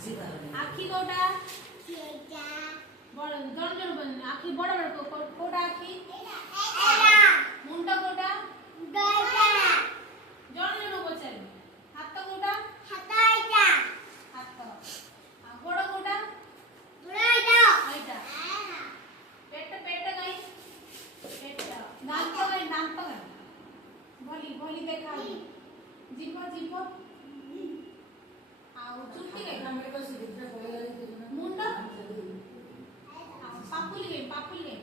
आखि कोटा बड़ जन जन बन आखि बड़ बड़ कोटा आखि मुंडा कोटा जन जन पचारे हाथ कोटा हाथ गोड़ कोटा पेट पेट गई पेट दांत गई भली भली देखा जीभ जीभ चुटी गई मुंड पापुली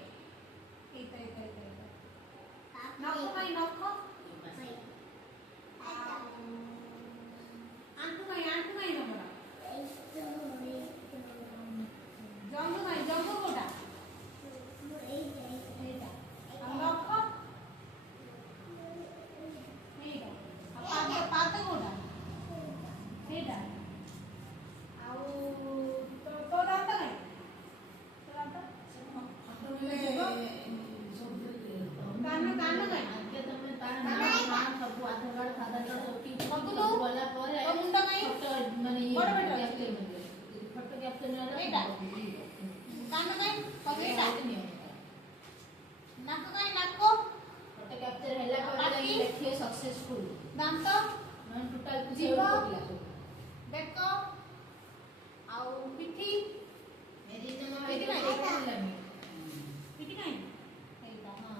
गई नख गई नख आंटू गई नमरा जंग कोटा नख पाद कोटा तो दांत गई कान कान गई मुंडा गई बड़ बेटा कान गई पगेटा नाक गई नाक सक्सेसफुल दांत टोटल जीभ बेक आउ पिठी पिठी नहीं एटा हां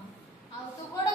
आउ तो गोड़